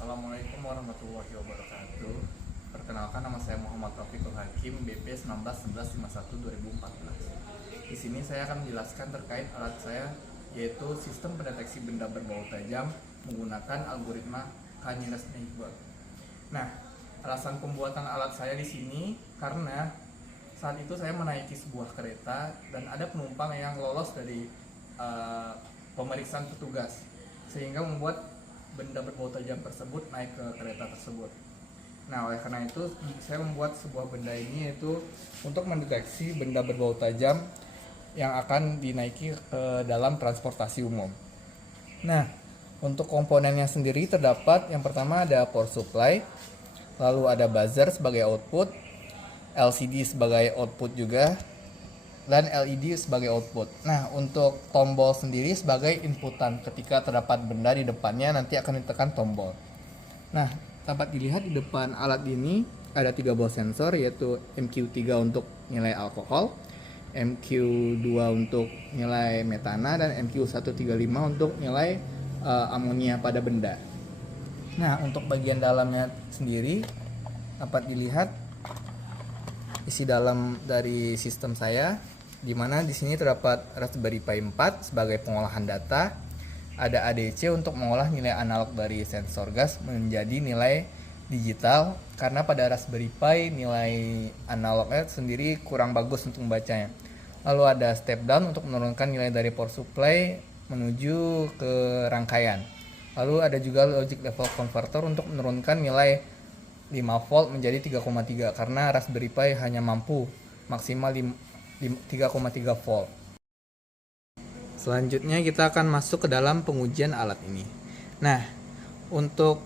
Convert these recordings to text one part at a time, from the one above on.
Assalamualaikum warahmatullahi wabarakatuh. Perkenalkan, nama saya Muhammad Taufikul Hakim, BP 191151-2014. Di sini saya akan menjelaskan terkait alat saya, yaitu sistem pendeteksi benda berbau tajam menggunakan algoritma Canines-Neighbor. Nah, alasan pembuatan alat saya di sini karena saat itu saya menaiki sebuah kereta dan ada penumpang yang lolos dari pemeriksaan petugas, sehingga membuat benda berbau tajam tersebut naik ke kereta tersebut. Nah, oleh karena itu saya membuat sebuah benda ini, yaitu untuk mendeteksi benda berbau tajam yang akan dinaiki ke dalam transportasi umum. Nah, untuk komponennya sendiri terdapat yang pertama ada power supply, lalu ada buzzer sebagai output, LCD sebagai output juga, dan LED sebagai output. Nah, untuk tombol sendiri sebagai inputan. Ketika terdapat benda di depannya, nanti akan ditekan tombol. Nah, dapat dilihat di depan alat ini ada 3 buah sensor, yaitu MQ3 untuk nilai alkohol, MQ2 untuk nilai metana, dan MQ135 untuk nilai amonia pada benda. Nah, untuk bagian dalamnya sendiri dapat dilihat isi dalam dari sistem saya, di mana di sini terdapat Raspberry Pi 4 sebagai pengolahan data, ada ADC untuk mengolah nilai analog dari sensor gas menjadi nilai digital, karena pada Raspberry Pi nilai analognya sendiri kurang bagus untuk membacanya. Lalu ada step down untuk menurunkan nilai dari power supply menuju ke rangkaian. Lalu ada juga logic level converter untuk menurunkan nilai 5 volt menjadi 3,3, karena Raspberry Pi hanya mampu maksimal 3,3 volt. Selanjutnya kita akan masuk ke dalam pengujian alat ini. Nah, untuk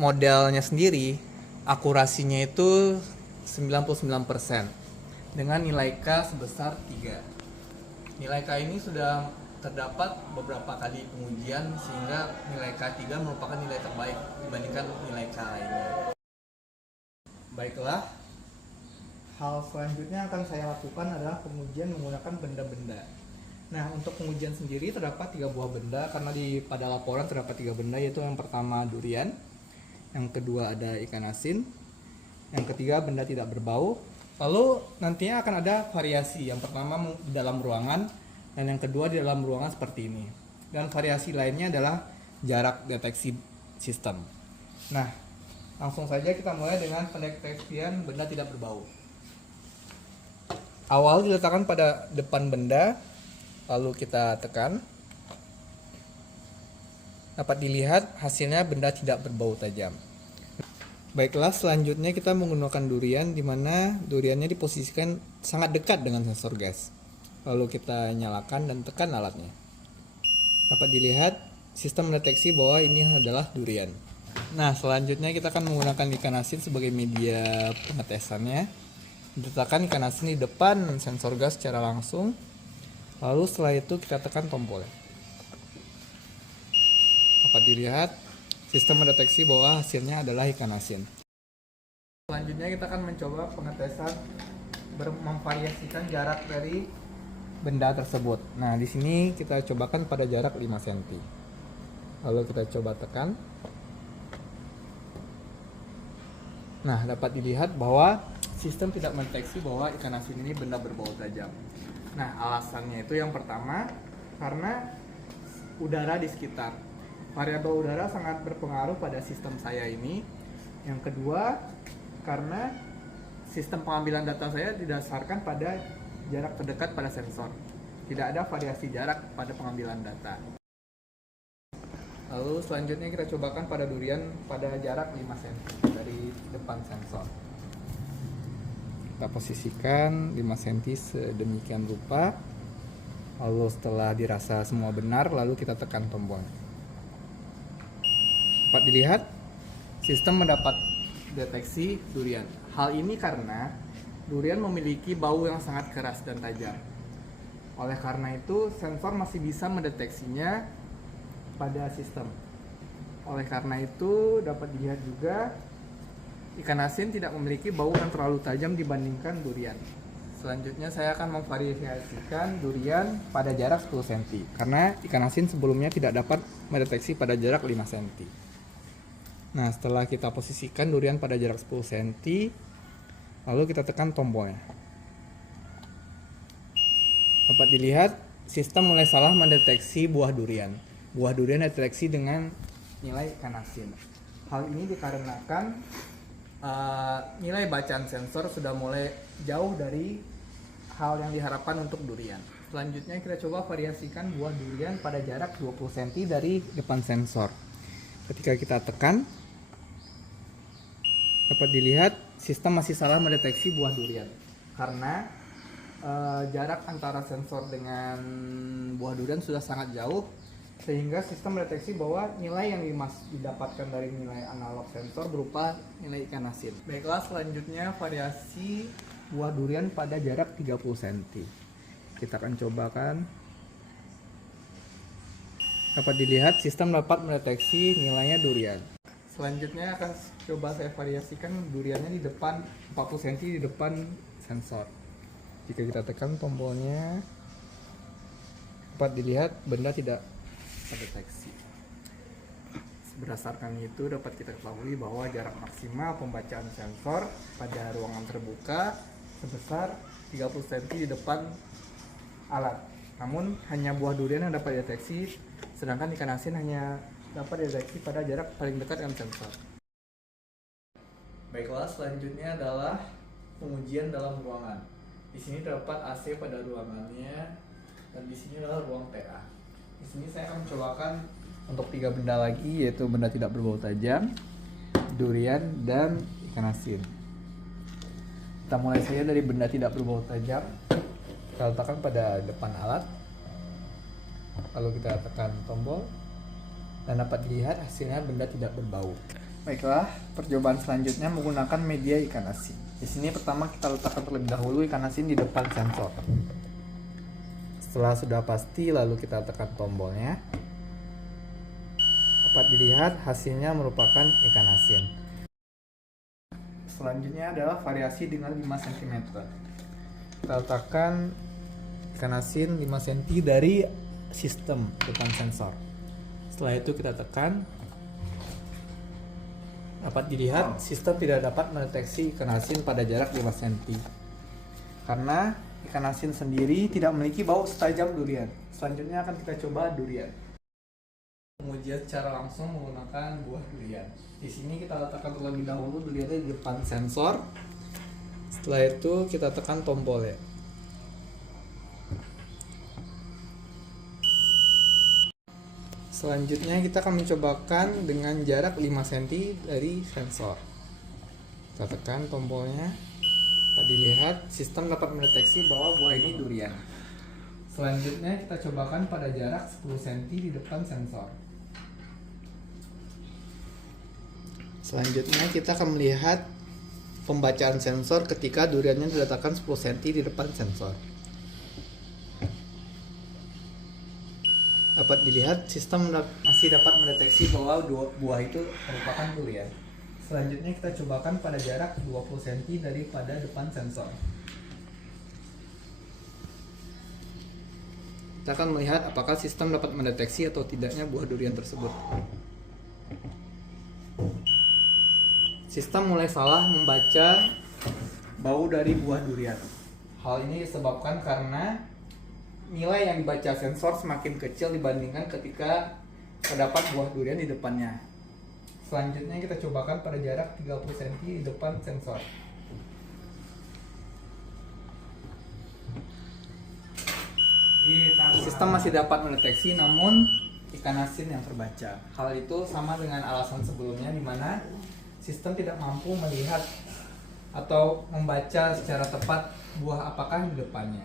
modelnya sendiri akurasinya itu 99% dengan nilai K sebesar 3. Nilai K ini sudah terdapat beberapa kali pengujian, sehingga nilai K3 merupakan nilai terbaik dibandingkan nilai K lainnya. Baiklah, hal selanjutnya akan saya lakukan adalah pengujian menggunakan benda-benda. Nah, untuk pengujian sendiri terdapat 3 buah benda, karena pada laporan terdapat 3 benda, yaitu yang pertama durian, yang kedua ada ikan asin, yang ketiga benda tidak berbau. Lalu nantinya akan ada variasi, yang pertama di dalam ruangan, dan yang kedua di dalam ruangan seperti ini. Dan variasi lainnya adalah jarak deteksi sistem. Nah, langsung saja kita mulai dengan pendeteksian benda tidak berbau. Awal diletakkan pada depan benda, lalu kita tekan. Dapat dilihat hasilnya benda tidak berbau tajam. Baiklah, selanjutnya kita menggunakan durian, di mana duriannya diposisikan sangat dekat dengan sensor gas. Lalu kita nyalakan dan tekan alatnya. Dapat dilihat sistem mendeteksi bahwa ini adalah durian. Nah, selanjutnya kita akan menggunakan ikan asin sebagai media pengetesannya. Diletakkan ikan asin di depan sensor gas secara langsung. Lalu setelah itu kita tekan tombol. Dapat dilihat sistem mendeteksi bahwa hasilnya adalah ikan asin. Selanjutnya kita akan mencoba pengetesan memvariasikan jarak dari benda tersebut. Nah, di sini kita cobakan pada jarak 5 cm. Lalu kita coba tekan. Nah, dapat dilihat bahwa sistem tidak mendeteksi bahwa ikan asin ini benda berbau tajam. Nah, alasannya itu yang pertama, karena udara di sekitar. Variabel udara sangat berpengaruh pada sistem saya ini. Yang kedua, karena sistem pengambilan data saya didasarkan pada jarak terdekat pada sensor. Tidak ada variasi jarak pada pengambilan data. Lalu selanjutnya kita cobakan pada durian pada jarak 5 cm dari depan sensor. Kita posisikan 5 cm sedemikian rupa. Lalu setelah dirasa semua benar, lalu kita tekan tombol. Dapat dilihat sistem mendapat deteksi durian. Hal ini karena durian memiliki bau yang sangat keras dan tajam. Oleh karena itu, sensor masih bisa mendeteksinya pada sistem. Oleh karena itu, dapat dilihat juga ikan asin tidak memiliki bau yang terlalu tajam dibandingkan durian. Selanjutnya saya akan memvariasikan durian pada jarak 10 cm, karena ikan asin sebelumnya tidak dapat mendeteksi pada jarak 5 cm. Nah, setelah kita posisikan durian pada jarak 10 cm, lalu kita tekan tombolnya. Dapat dilihat, sistem mulai salah mendeteksi buah durian. Buah durian dideteksi dengan nilai ikan asin. Hal ini dikarenakan nilai bacaan sensor sudah mulai jauh dari hal yang diharapkan untuk durian. Selanjutnya kita coba variasikan buah durian pada jarak 20 cm dari depan sensor. Ketika kita tekan, dapat dilihat sistem masih salah mendeteksi buah durian karena jarak antara sensor dengan buah durian sudah sangat jauh, sehingga sistem mendeteksi bahwa nilai yang didapatkan dari nilai analog sensor berupa nilai ikan asin. Baiklah, selanjutnya variasi buah durian pada jarak 30 cm. Kita akan cobakan. Dapat dilihat sistem dapat mendeteksi nilainya durian. Selanjutnya akan coba saya variasikan duriannya di depan 40 cm di depan sensor. Jika kita tekan tombolnya, dapat dilihat benda tidak terdeteksi. Berdasarkan itu dapat kita ketahui bahwa jarak maksimal pembacaan sensor pada ruangan terbuka sebesar 30 cm di depan alat. Namun hanya buah durian yang dapat dideteksi, sedangkan ikan asin hanya dapat dideteksi pada jarak paling dekat dengan sensor. Baiklah, selanjutnya adalah pengujian dalam ruangan. Di sini terdapat AC pada ruangannya, dan di sini adalah ruang TA. Di sini saya akan mencobakan untuk 3 benda lagi, yaitu benda tidak berbau tajam, durian, dan ikan asin. Kita mulai saja dari benda tidak berbau tajam. Kita letakkan pada depan alat, lalu kita tekan tombol, dan dapat dilihat hasilnya benda tidak berbau. Baiklah, percobaan selanjutnya menggunakan media ikan asin. Di sini pertama kita letakkan terlebih dahulu ikan asin di depan sensor. Setelah sudah pasti, lalu kita tekan tombolnya. Dapat dilihat hasilnya merupakan ikan asin. Selanjutnya adalah variasi dengan 5 cm. Kita letakkan ikan asin 5 cm dari sistem depan sensor. Setelah itu kita tekan. Dapat dilihat sistem tidak dapat mendeteksi ikan asin pada jarak 5 cm karena ikan asin sendiri tidak memiliki bau setajam durian. Selanjutnya akan kita coba durian. Pengujian secara langsung menggunakan buah durian. Di sini kita letakkan terlebih dahulu duriannya di depan sensor. Setelah itu kita tekan tombol ya. Selanjutnya kita akan mencobakan dengan jarak 5 cm dari sensor. Kita tekan tombolnya. Dapat dilihat sistem dapat mendeteksi bahwa buah ini durian. Selanjutnya kita cobakan pada jarak 10 cm di depan sensor. Selanjutnya kita akan melihat pembacaan sensor ketika duriannya diletakkan 10 cm di depan sensor. Dapat dilihat sistem masih dapat mendeteksi bahwa buah itu merupakan durian. Selanjutnya kita cobakan pada jarak 20 cm daripada depan sensor. Kita akan melihat apakah sistem dapat mendeteksi atau tidaknya buah durian tersebut. Sistem mulai salah membaca bau dari buah durian. Hal ini disebabkan karena nilai yang dibaca sensor semakin kecil dibandingkan ketika terdapat buah durian di depannya. Selanjutnya kita cobakan pada jarak 30 cm di depan sensor. Sistem masih dapat mendeteksi, namun ikan asin yang terbaca. Hal itu sama dengan alasan sebelumnya, di mana sistem tidak mampu melihat atau membaca secara tepat buah apakah di depannya.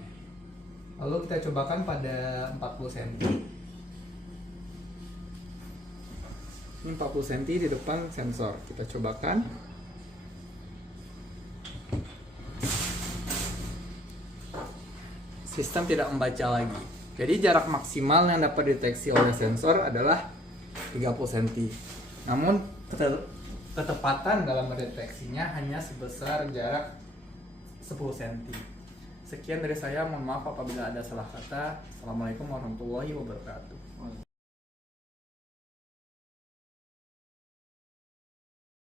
Lalu kita cobakan pada 40 cm. Ini 40 cm di depan sensor. Kita cobakan. Sistem tidak membaca lagi. Jadi jarak maksimal yang dapat dideteksi oleh sensor adalah 30 cm. Namun ketepatan dalam mendeteksinya hanya sebesar jarak 10 cm. Sekian dari saya, mohon maaf apabila ada salah kata. Assalamualaikum warahmatullahi wabarakatuh.